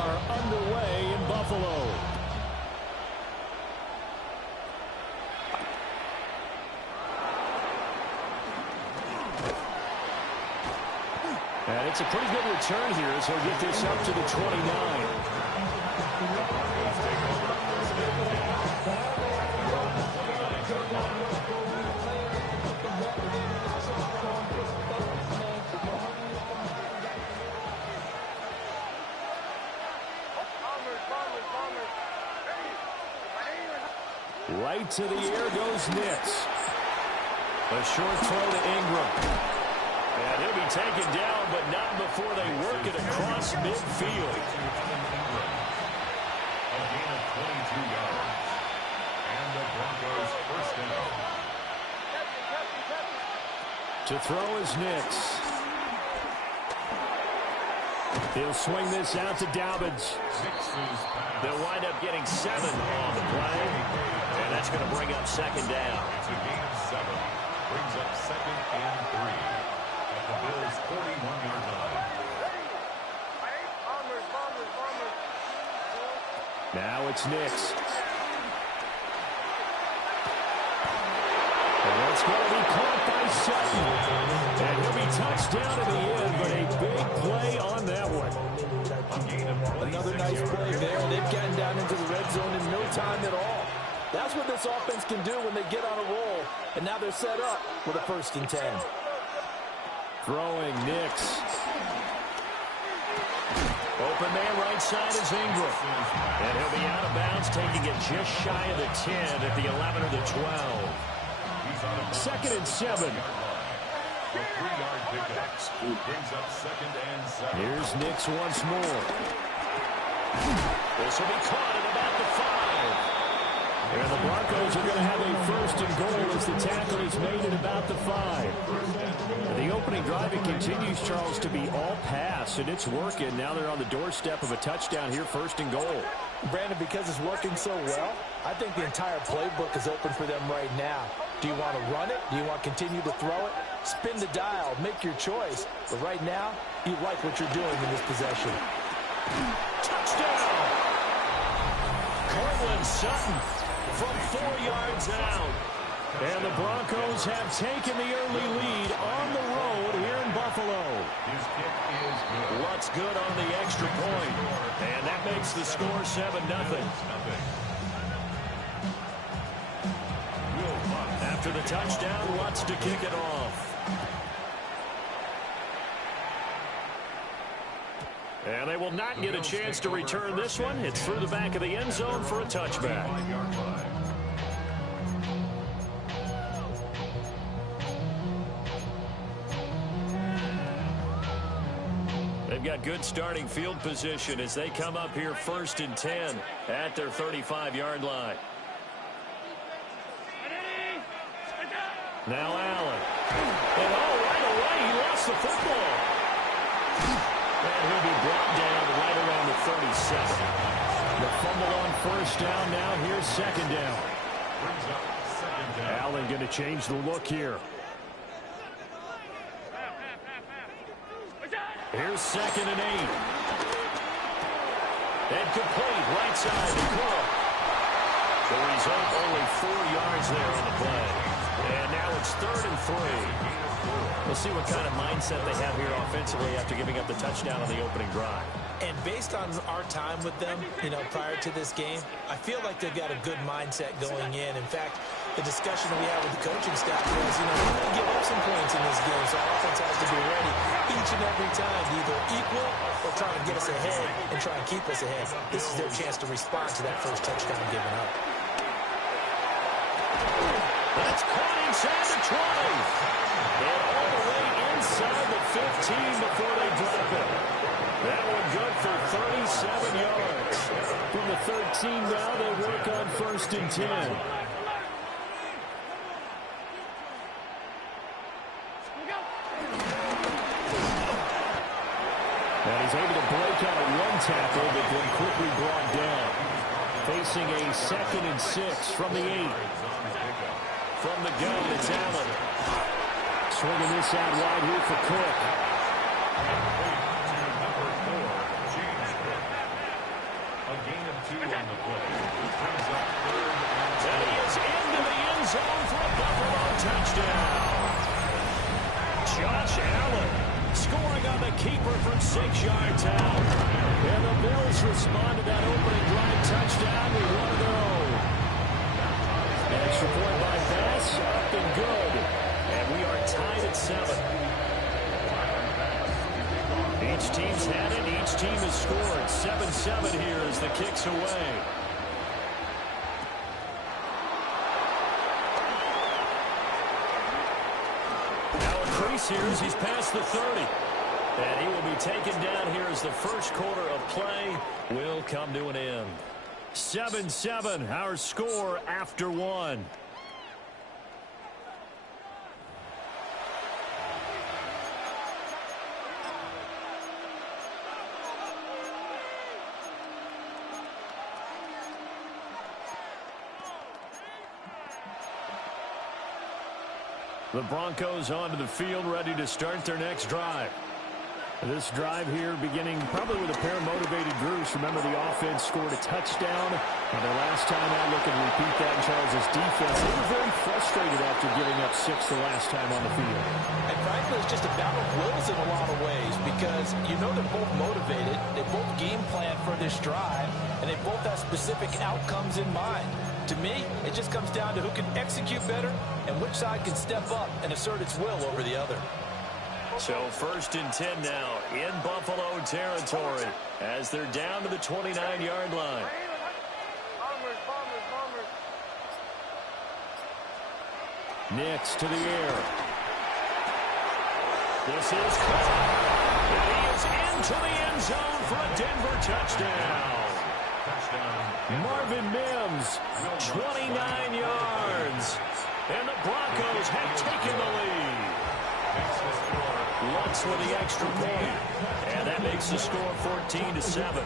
are underway in Buffalo. And it's a pretty good return here as he'll get this up to the 29. Right to the air goes Nix. A short throw to Ingram. And he'll be taken down, but not before they work it across midfield. A gain of 22 yards. And the Broncos first down. To throw is Nix. He'll swing this out to Dobbins. They'll wind up getting 7 on the play. And that's going to bring up second down. It's a gain of 7. Brings up 2nd and 3. At the Bills' 41-yard line. Now it's Nix. And that's going to be caught by Sutton. And he'll be touched down to the end, but a big play on that one. Another nice play there. They've gotten down into the red zone in no time at all. That's what this offense can do when they get on a roll. And now they're set up with a 1st and 10. Throwing Nix. Open man right side is Ingram. And he'll be out of bounds, taking it just shy of the 10 at the 11 or the 12. 2nd and 7. A 3-yard pickup. Brings up 2nd and 7. Here's Nix once more. This will be caught at about the 5. And the Broncos are going to have a 1st and goal as the tackle is made at about the 5. The opening drive, it continues, Charles, to be all pass, and it's working. Now they're on the doorstep of a touchdown here, 1st and goal. Brandon, because it's working so well, I think the entire playbook is open for them right now. Do you want to run it? Do you want to continue to throw it? Spin the dial. Make your choice. But right now, you like what you're doing in this possession. Touchdown! Cortland Sutton from 4 yards out. And the Broncos have taken the early lead on the road here in Buffalo. His kick is good. What's good on the extra point? And that makes the score 7-0. After the touchdown, wants to kick it off. And they will not get a chance to return this one. It's through the back of the end zone for a touchback. They've got good starting field position as they come up here 1st and 10 at their 35-yard line. Now Allen. And right away, he lost the football. And he'll be brought down right around the 37. The fumble on 1st down. Now here's 2nd down. Allen going to change the look here. Here's 2nd and 8. And complete right side to Cook. The result, only 4 yards there on the play. And now it's 3rd and 3. We'll see what kind of mindset they have here offensively after giving up the touchdown on the opening drive. And based on our time with them, prior to this game, I feel like they've got a good mindset going in. In fact, the discussion we had with the coaching staff was, we're going to give up some points in this game, so our offense has to be ready each and every time to either equal or try and get us ahead and try and keep us ahead. This is their chance to respond to that first touchdown given up. That's caught inside the 20. And all the way inside the 15 before they drop it. That one good for 37 yards. From the 13 now, they work on 1st and 10. And he's able to break out a one tackle, but then quickly brought down. Facing a 2nd and 6 from the 8. From the gun, it's Allen. Swinging this out wide here for Cook. the keeper from 6 yards out. And the Bills respond to that opening drive touchdown with one of their own. An extra point by Bass, up and good. And we are tied at 7. Each team's had it. Each team has scored. 7-7 here as the kick's away. Now a crease here as he's past the 30. And he will be taken down here as the first quarter of play will come to an end. 7-7, our score after 1. The Broncos onto the field, ready to start their next drive. This drive here beginning probably with a pair of motivated groups. Remember, the offense scored a touchdown. And the last time out, look and repeat that in Charles' defense. They were very frustrated after giving up 6 the last time on the field. And frankly, it's just a battle of wills in a lot of ways because you know they're both motivated. They both game plan for this drive, and they both have specific outcomes in mind. To me, it just comes down to who can execute better and which side can step up and assert its will over the other. So 1st and 10 now in Buffalo territory as they're down to the 29-yard line. Nix to the air. This is caught. And he is into the end zone for a Denver touchdown. Marvin Mims, 29 yards. And the Broncos have taken the lead. Lutz with the extra point. And that makes the score 14-7.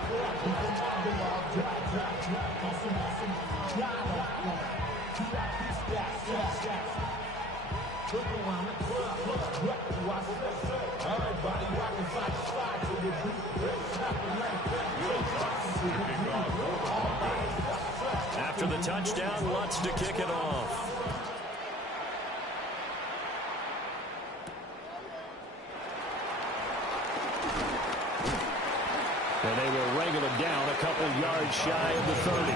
After the touchdown, Lutz to kick it off. And they will wrangle it down a couple yards shy of the 30.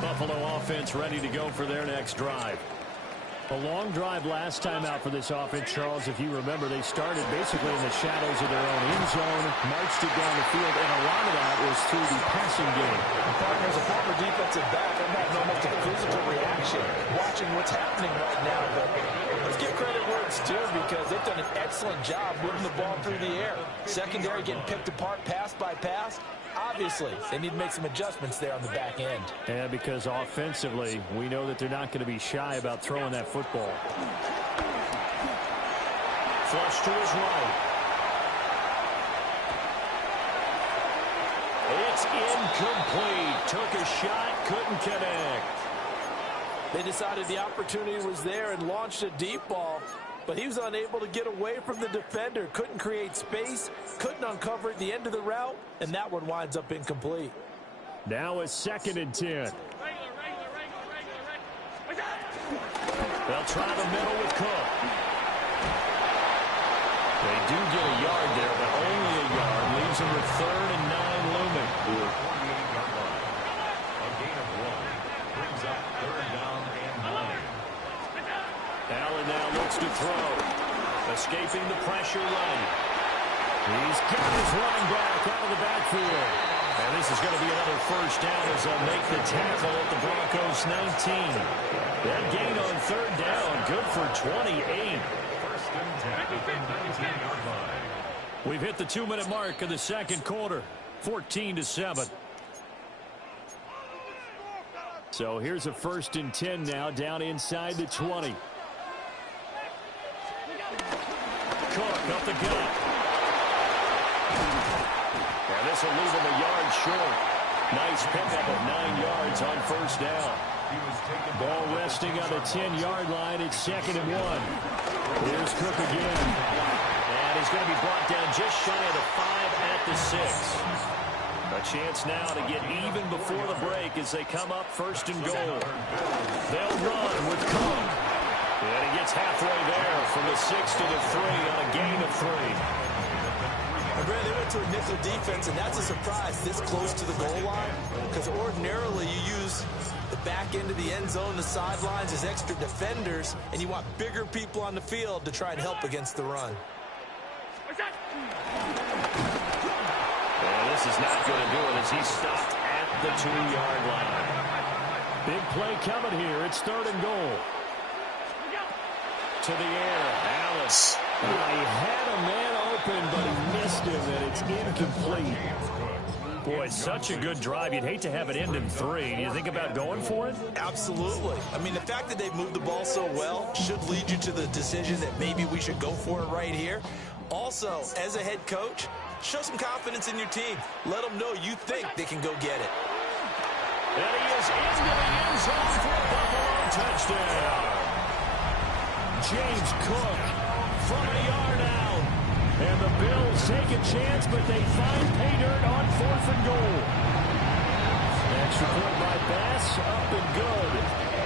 Buffalo offense ready to go for their next drive. A long drive last time out for this offense, Charles. If you remember, they started basically in the shadows of their own end zone, marched it down the field, and a lot of that was through the passing game. Partner, as a former defensive back, I'm having almost a physical reaction watching what's happening right now. But let's give credit where it's due because they've done an excellent job moving the ball through the air. Secondary getting picked apart pass by pass. Obviously, they need to make some adjustments there on the back end. Yeah, because offensively, we know that they're not going to be shy about throwing that football. Flush to his right. It's incomplete. Took a shot, couldn't connect. They decided the opportunity was there and launched a deep ball, but he was unable to get away from the defender. Couldn't create space, couldn't uncover at the end of the route, and that one winds up incomplete. Now it's 2nd and 10. They'll try the middle with Cook. They do get a yard there, but only a yard. Leaves them with 3rd and 9 looming. A gain of 1 brings up 3rd down and 9. Allen now looks to throw. Escaping the pressure right. He's got his running back out of the backfield. And this is going to be another first down as they'll make the tackle at the Broncos 19. That gain on 3rd down, good for 28. 1st and 10 at the 19-yard line. We've hit the 2-minute mark of the second quarter, 14-7. So here's a 1st and 10 now, down inside the 20. Cook up the gut. And this will leave him a yard short. Nice pickup of 9 yards on 1st down. Ball resting on the 10-yard line. It's 2nd and 1. Here's Cook again. And he's going to be brought down just shy of the 5 at the 6. A chance now to get even before the break as they come up 1st and goal. They'll run with Cook. And he gets halfway there from the 6 to the 3 on a gain of 3. They went to a nickel defense, and that's a surprise this close to the goal line, because ordinarily you use the back end of the end zone, the sidelines as extra defenders, and you want bigger people on the field to try and help against the run. And this is not going to do it as he's stopped at the 2-yard line. Big play coming here. It's 3rd and goal. To the air, Alice. He had a man open, but he missed him, and it's incomplete. Boy, such a good drive. You'd hate to have it end in 3. Do you think about going for it? Absolutely. I mean, the fact that they've moved the ball so well should lead you to the decision that maybe we should go for it right here. Also, as a head coach, show some confidence in your team. Let them know you think they can go get it. And he is into the end zone for a Buffalo touchdown. James Cook from a yard out. And the Bills take a chance, but they find pay dirt on 4th and goal. Extra point by Bass, up and good.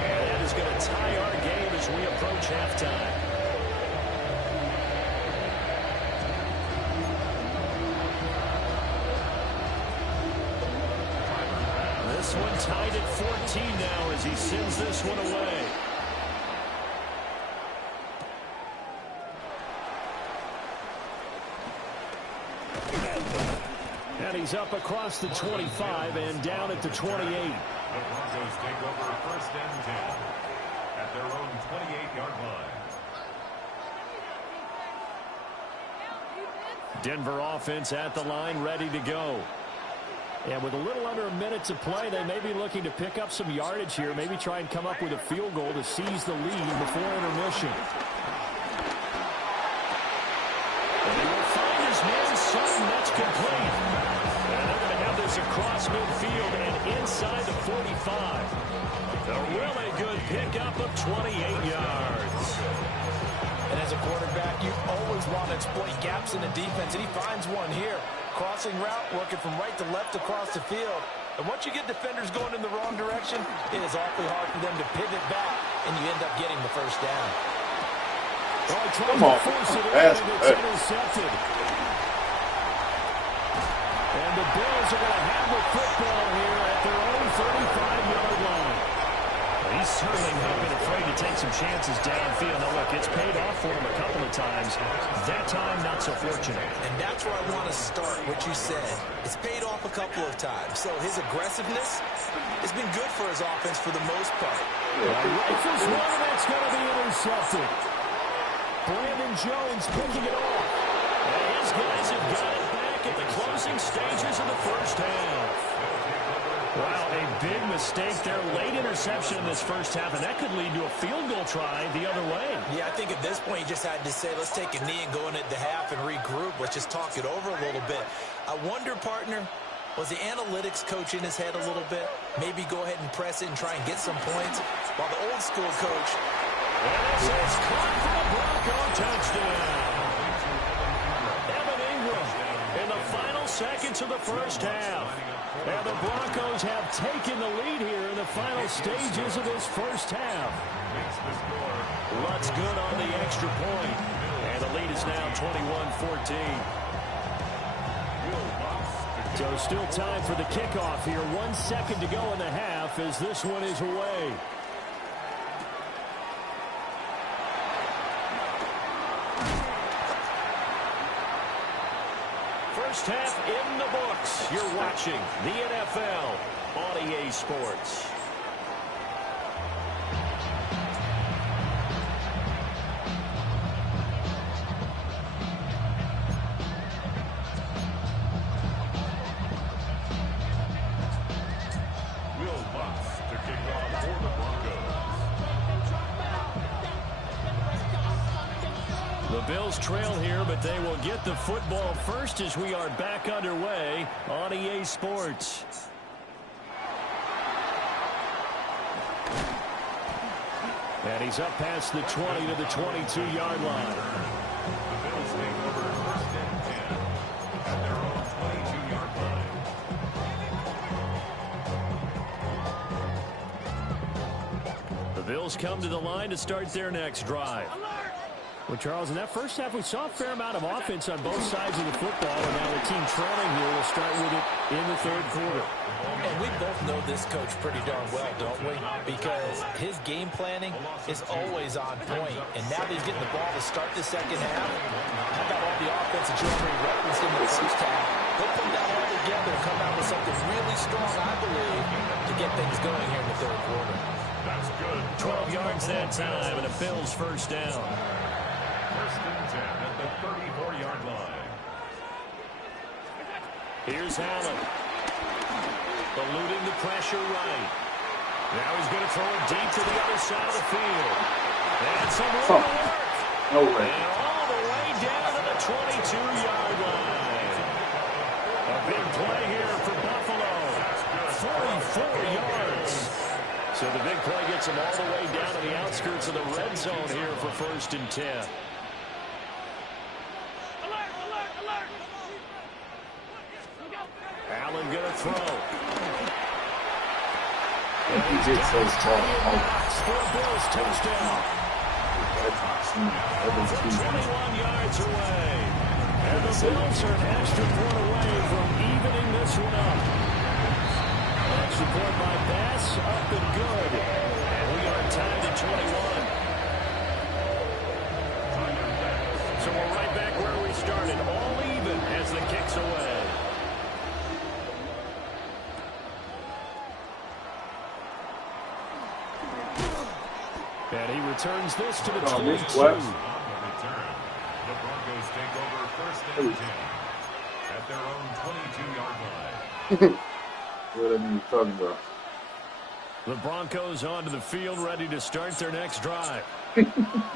And that is going to tie our game as we approach halftime. This one tied at 14 now as he sends this one away. And he's up across the 25 and down at the 28. The Broncos take over 1st and 10 at their own 28-yard line. Denver offense at the line, ready to go. And with a little under a minute to play, they may be looking to pick up some yardage here, maybe try and come up with a field goal to seize the lead before intermission. And they will find his man Sutton. That's complete. And they're going to have this across midfield and inside the 45. A really good pickup of 28 yards. And as a quarterback, you always want to exploit gaps in the defense, and he finds one here. Crossing route, working from right to left across the field. And once you get defenders going in the wrong direction, it is awfully hard for them to pivot back, and you end up getting the first down. Come on, it's intercepted. And the Bills are going to have the football here at their own 35-yard line. He's certainly not been afraid to take some chances downfield. Now, look, it's paid off for him a couple of times. That time, not so fortunate. And that's where I want to start, what you said. It's paid off a couple of times. So his aggressiveness has been good for his offense for the most part. Rifles one, that's going to be intercepted. Brandon Jones picking it off. And his guys have got it back at the closing stages of the first half. Wow, a big mistake there. Late interception in this first half, and that could lead to a field goal try the other way. Yeah, I think at this point you just had to say, let's take a knee and go into the half and regroup. Let's just talk it over a little bit. I wonder, partner, was the analytics coach in his head a little bit? Maybe go ahead and press it and try and get some points? While the old school coach... And this is caught for a Bronco touchdown. Evan Ingram in the final seconds of the first half. And the Broncos have taken the lead here in the final stages of this first half. Lutz good on the extra point. And the lead is now 21-14. So still time for the kickoff here. 1 second to go in the half as this one is away. First half in the books. You're watching the NFL on EA Sports. Will Lutz to kick off for the Broncos. The Bills trail here, but they will get the football first as we are back underway on EA Sports. And he's up past the 20 to the 22-yard line. The Bills take over 1st and 10 at their own 22-yard line. The Bills come to the line to start their next drive. Well, Charles, in that first half, we saw a fair amount of offense on both sides of the football, and now the team trailing here will start with it in the third quarter. And we both know this coach pretty darn well, don't we? Because his game planning is always on point. And now that he's getting the ball to start the second half, how about all the offense that you already referenced in the first half? They'll put that all together and come out with something really strong, I believe, to get things going here in the third quarter. That's good. 12 yards that time, and a Bills first down. First and 10 at the 34-yard line. Here's Allen. Eluding the pressure right. Now he's going to throw it deep to the other side of the field. And some room to work. No way. And all the way down to the 22-yard line. A big play here for Buffalo. 44 yards. So the big play gets him all the way down to the outskirts of the red zone here for first and 10. Allen going to throw. He did so tall. For a Bills touchdown. 21 yards away. And the Bills are an extra point away from evening this one up. Extra point by Bass, up and good. And we are tied at 21. So we're right back where we started. All even as the kick's away. And he returns this to the 22. The Broncos take over first and 10 at their own 22-yard line. What are you talking about? The Broncos onto the field, ready to start their next drive.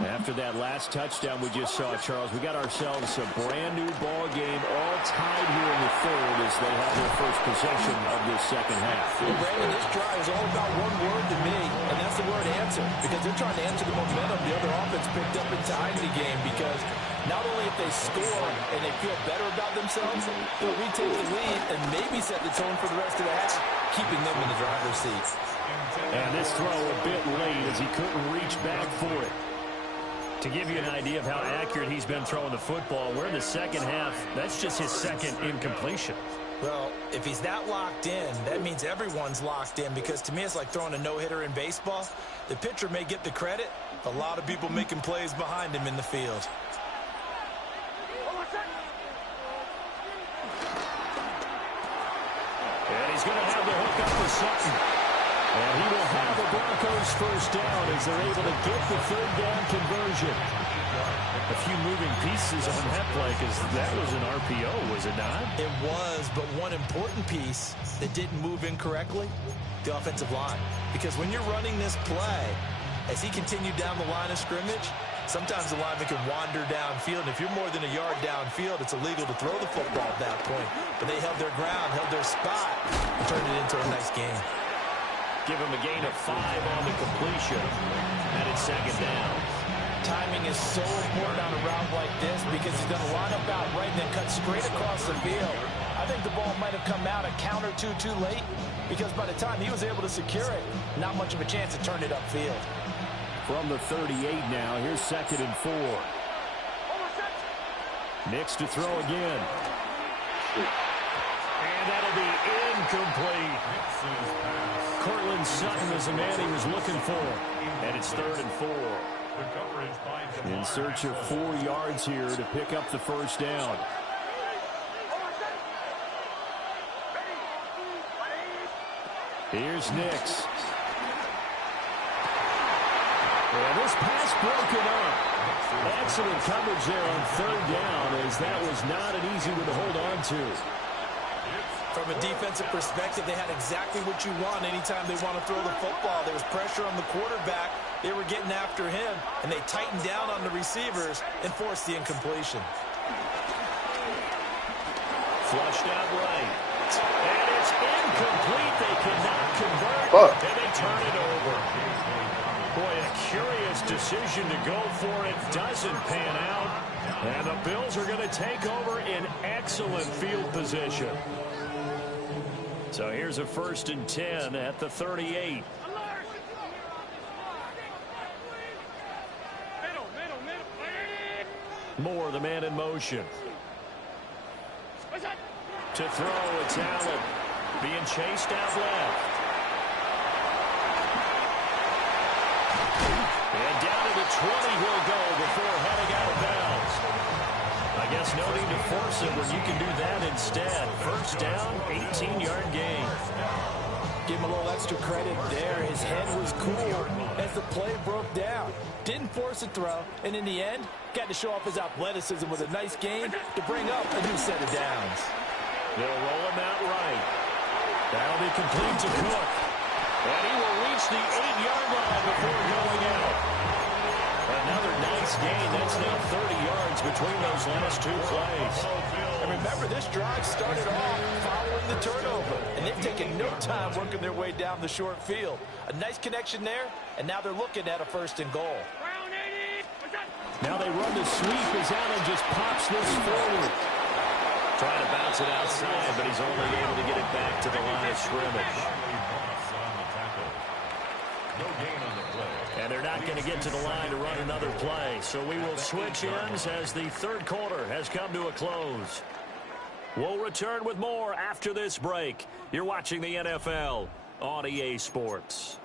After that last touchdown we just saw, Charles, we got ourselves a brand-new ball game, all tied here in the third as they have their first possession of this second half. Well, Brandon, this drive is all about one word to me, and that's the word answer, because they're trying to answer the momentum the other offense picked up in tying the game, because not only if they score and they feel better about themselves, they'll retake the lead and maybe set the tone for the rest of the half, keeping them in the driver's seat. And this throw a bit late as he couldn't reach back for it. To give you an idea of how accurate he's been throwing the football, we're in the second half. That's just his second incompletion. Well, if he's that locked in, that means everyone's locked in, because to me it's like throwing a no-hitter in baseball. The pitcher may get the credit, a lot of people making plays behind him in the field. And he's going to have the hook up to Sutton. And he will have the Broncos first down as they're able to get the third down conversion. A few moving pieces on that play, because that was an RPO, was it not? It was, but one important piece that didn't move incorrectly, the offensive line. Because when you're running this play, as he continued down the line of scrimmage, sometimes the lineman can wander downfield, and if you're more than a yard downfield, it's illegal to throw the football at that point. But they held their ground, held their spot, and turned it into a nice game. Give him a gain of 5 on the completion, and it's second down. Timing is so important on a route like this, because he's going to line up out right and then cut straight across the field. I think the ball might have come out a count or two too late, because by the time he was able to secure it, not much of a chance to turn it upfield. From the 38 now, here's second and 4. Nix to throw again. And that'll be incomplete. Cortland Sutton is the man he was looking for. And it's third and 4. In search of 4 yards here to pick up the first down. Here's Nix. And this pass broken up. Excellent coverage there on third down, as that was not an easy one to hold on to. From a defensive perspective, they had exactly what you want anytime they want to throw the football. There was pressure on the quarterback. They were getting after him, and they tightened down on the receivers and forced the incompletion. Flushed out right. And it's incomplete. They cannot convert, and they turn it over. Boy, a curious decision to go for it. Doesn't pan out. And the Bills are going to take over in excellent field position. So here's a first and 10 at the 38. Moore, the man in motion. To throw, it's Allen. Being chased out left. And down to the 20 he'll go before heading out of bounds. I guess no need to force it when you can do that instead. First down, 18-yard gain. Give him a little extra credit there. His head was cool as the play broke down. Didn't force a throw, and in the end, got to show off his athleticism with a nice gain to bring up a new set of downs. They'll roll him out right. That'll be complete to Cook. And he will reach the 8-yard line before going out. Another nice gain. That's now 30 yards between those last two plays. And remember, this drive started off following the turnover, and they've taken no time working their way down the short field. A nice connection there, and now they're looking at a 1st and goal. Now they run the sweep as Allen just pops this forward. Trying to bounce it outside, but he's only able to get it back to the line of scrimmage. And they're not going to get to the line to run another play. So we will switch ends as the third quarter has come to a close. We'll return with more after this break. You're watching the NFL on EA Sports.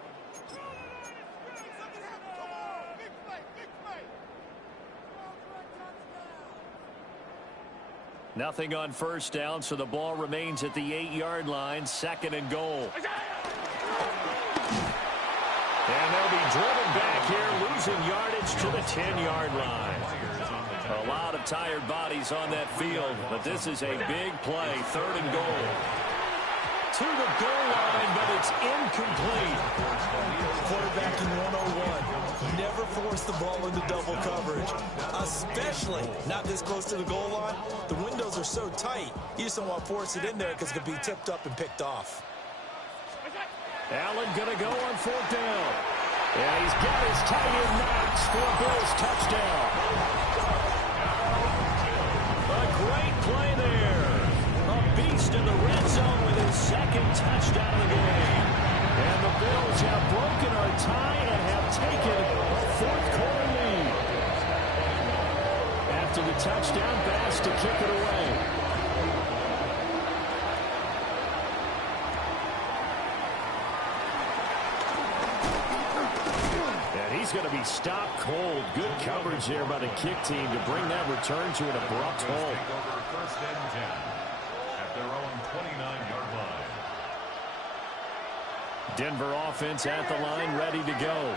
Nothing on first down, so the ball remains at the 8-yard line. 2nd and goal. And they'll be driven back here, losing yardage to the 10-yard line. A lot of tired bodies on that field, but this is a big play. 3rd and goal. To the goal line, but it's incomplete. Quarterbacking 101. Never force the ball into double coverage, especially not this close to the goal line. The windows are so tight, you just don't want to force it in there because it could be tipped up and picked off. Allen going to go on 4th down. And he's got his tight end Knox for a Bills touchdown. A great play there. A beast in the red zone with his 2nd touchdown of the game. And the Bills have broken our tie and have taken a 4th quarter lead. After the touchdown, Bass to kick it away. He's going to be stopped cold. Good coverage there by the kick team to bring that return to an abrupt halt. 1st and 10 at their own 29-yard line. Denver offense at the line, ready to go.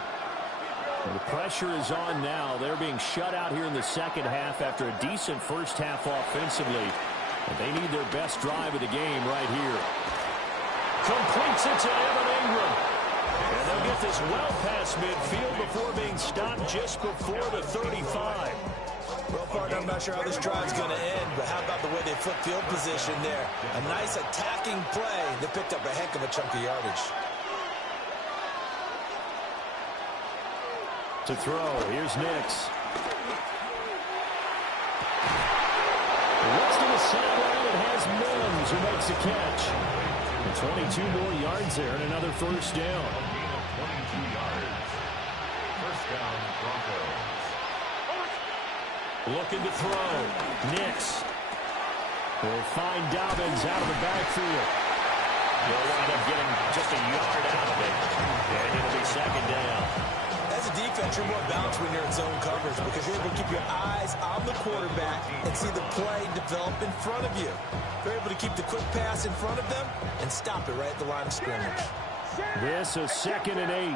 The pressure is on now. They're being shut out here in the 2nd half after a decent first half offensively. And they need their best drive of the game right here. Completes it to Evan Ingram. And they'll get this well past midfield before being stopped just before the 35. Well, partner, I'm not sure how this drive's going to end, but how about the way they flip field position there? A nice attacking play that picked up a heck of a chunk of yardage. To throw, here's Nix. Rest of the sideline, it has Mims who makes a catch. And 22 more yards there and another 1st down. 22 yards. 1st down, Broncos. Looking to throw. Nix will find Dobbins out of the backfield. They'll wind up getting just a yard out of it. And it'll be 2nd down. As a defense, you're more balanced when you're in zone coverage because you're able to keep your eyes on the quarterback and see the play develop in front of you. They're able to keep the quick pass in front of them and stop it right at the line of scrimmage. This is 2nd and 8.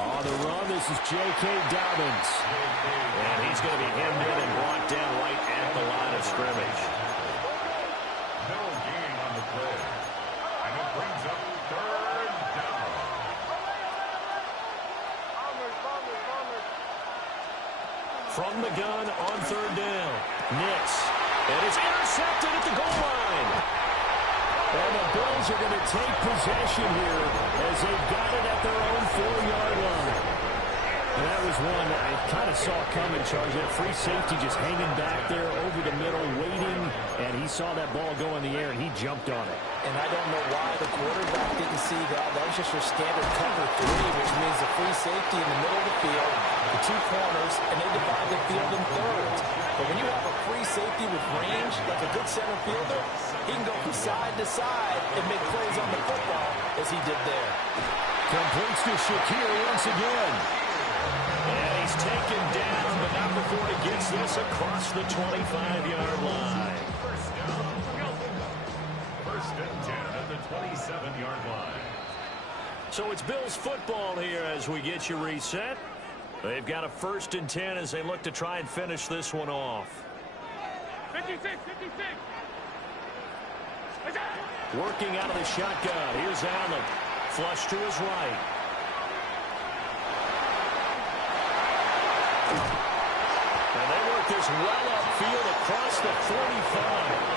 On the run, this is J.K. Dobbins. And he's going to be hemmed in and brought down right at the line of scrimmage. No gain on the play. And it brings up 3rd down. From the gun on 3rd down. Nix. And it's intercepted at the goal line. And the Bills are going to take possession here as they've got it at their own 4-yard line. And that was one that I kind of saw coming, Charles. That free safety just hanging back there over the middle, waiting. And he saw that ball go in the air, and he jumped on it. and I don't know why the quarterback didn't see that. That was just your standard cover 3, which means the free safety in the middle of the field, the 2 corners, and they divide the field in thirds. But when you have a free safety with range, like a good center fielder, he can go from side to side and make plays on the football as he did there. Completes to Shakir once again. And he's taken down, but not before he gets this across the 25-yard line. First and 10 at the 27-yard line. So it's Bills football here as we get you reset. They've got a 1st and 10 as they look to try and finish this one off. 56. Working out of the shotgun. Here's Allen. Flush to his right. And they work this well upfield across the 45.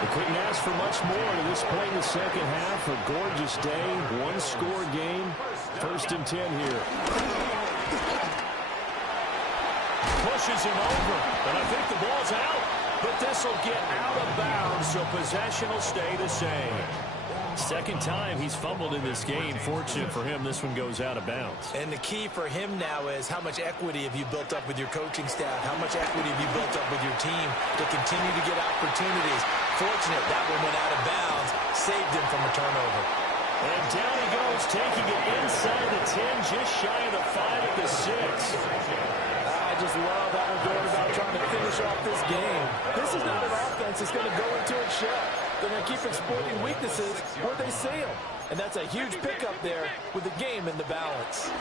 They couldn't ask for much more to this point in the second half. A gorgeous day, 1-score game. 1st and 10 here. Pushes him over, and I think the ball's out. But this will get out of bounds, so possession will stay the same. Second time he's fumbled in this game. Fortunate for him, this one goes out of bounds. And the key for him now is how much equity have you built up with your coaching staff? How much equity have you built up with your team to continue to get opportunities? Fortunate that one went out of bounds, saved him from a turnover. And down he goes, taking it inside the 10, just shy of the 5 at the 6. I just love how we're going about trying to finish off this game. This is not an offense that's going to go into its shell. They're going to keep exploiting weaknesses where they see them. And that's a huge pickup there with the game in the balance.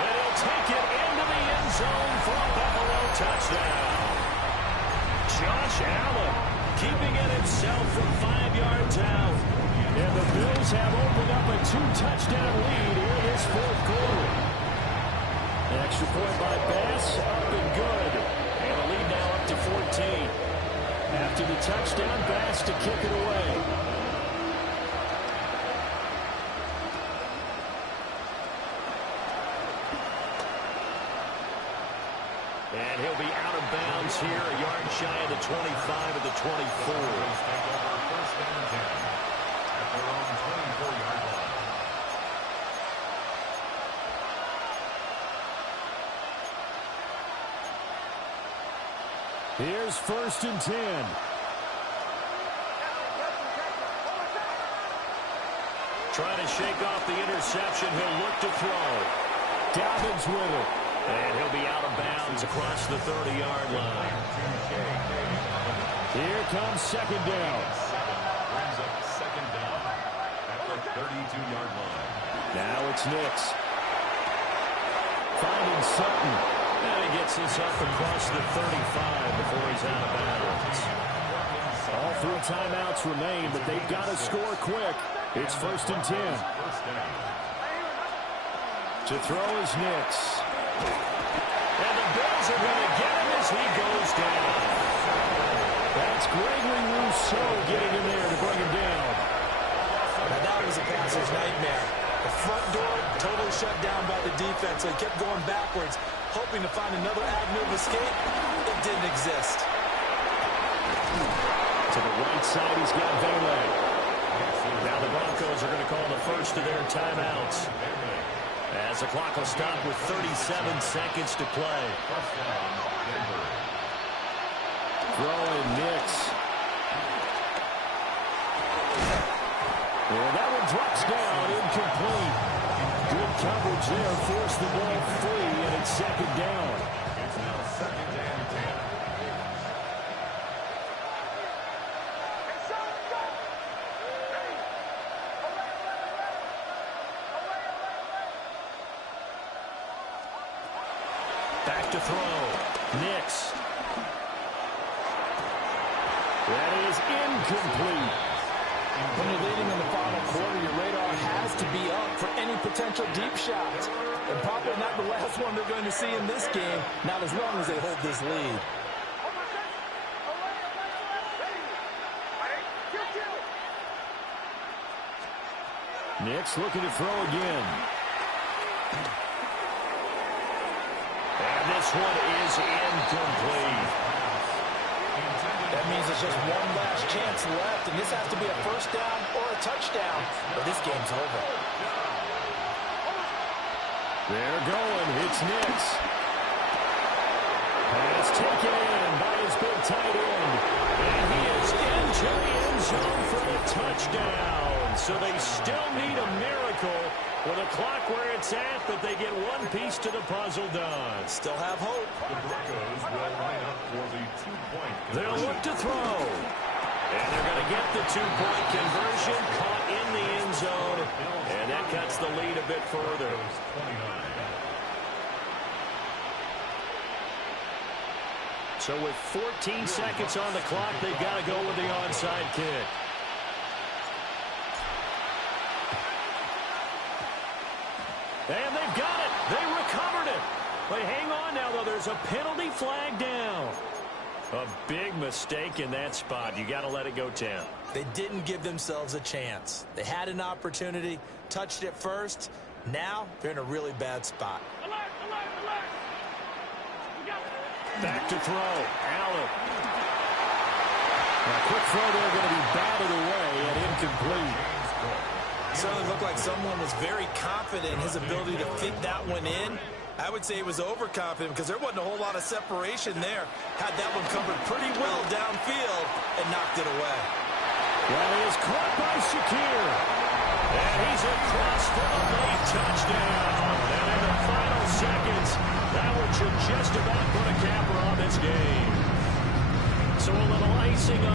And he'll take it into the end zone for a Buffalo touchdown. Josh Allen keeping it himself from 5 yards out. And the Bills have opened up a 2-touchdown lead in this 4th quarter. An extra point by Bass, up and good. And the lead now up to 14. After the touchdown, Bass to kick it away. And he'll be out of bounds here, a yard shy of the 25 of the 24. Take over 1st and 10 at their own 24-yard line. Here's 1st and 10. Trying to shake off the interception. He'll look to throw. Dobbins with it. And he'll be out of bounds across the 30-yard line. Here comes 2nd down. Brings up 2nd down at the 32-yard line. Now it's Nix. Finding Sutton. And he gets this up across the 35 before he's out of bounds. All 3 timeouts remain, but they've got to score quick. It's 1st and 10. To throw is Nix. And the Bills are going to get him as he goes down. That's Gregory Rousseau getting in there to bring him down. Now that was a passer's nightmare. The front door totally shut down by the defense, so he kept going backwards, hoping to find another avenue of escape. It didn't exist. To the right side, he's got Vele. Now the Broncos are going to call the first of their timeouts, as the clock will stop with 37 seconds to play. Throwing Nix. And that one drops down, incomplete. Good coverage there, forced the ball free, and it's 2nd down. It's now 2nd and 10. Back to throw. Nix. That is incomplete. When you're leading in the final quarter, your radar has to be up for any potential deep shots. And probably not the last one they're going to see in this game, not as long as they hold this lead. Nix looking to throw again. And this one is incomplete. That means there's just one last chance left, and this has to be a first down or a touchdown, or this game's over. They're going. It's Nix. Pass taken in by his big tight end. And he is into the end zone for the touchdown. So they still need a miracle with a clock where it's at, but they get one piece to the puzzle done. Still have hope. The Broncos will line up for the 2-point conversion. They'll look to throw. And they're going to get the 2-point conversion, caught in the end zone. And that cuts the lead a bit further. 29. So with 14 seconds on the clock, they've got to go with the onside kick. And they've got it. They recovered it. But hang on now, though. There's a penalty flag down. A big mistake in that spot. You got to let it go 10. They didn't give themselves a chance. They had an opportunity, touched it first. Now they're in a really bad spot. Back to throw. Allen. A quick throw there going to be batted away and incomplete. Certainly looked like someone was very confident in his ability to fit that one in. I would say he was overconfident because there wasn't a whole lot of separation there. Had that one covered pretty well downfield and knocked it away. Well, he is caught by Shakir. And he's across for the late touchdown. And in the final seconds, that one should just about put a capper on this game. So a little icing on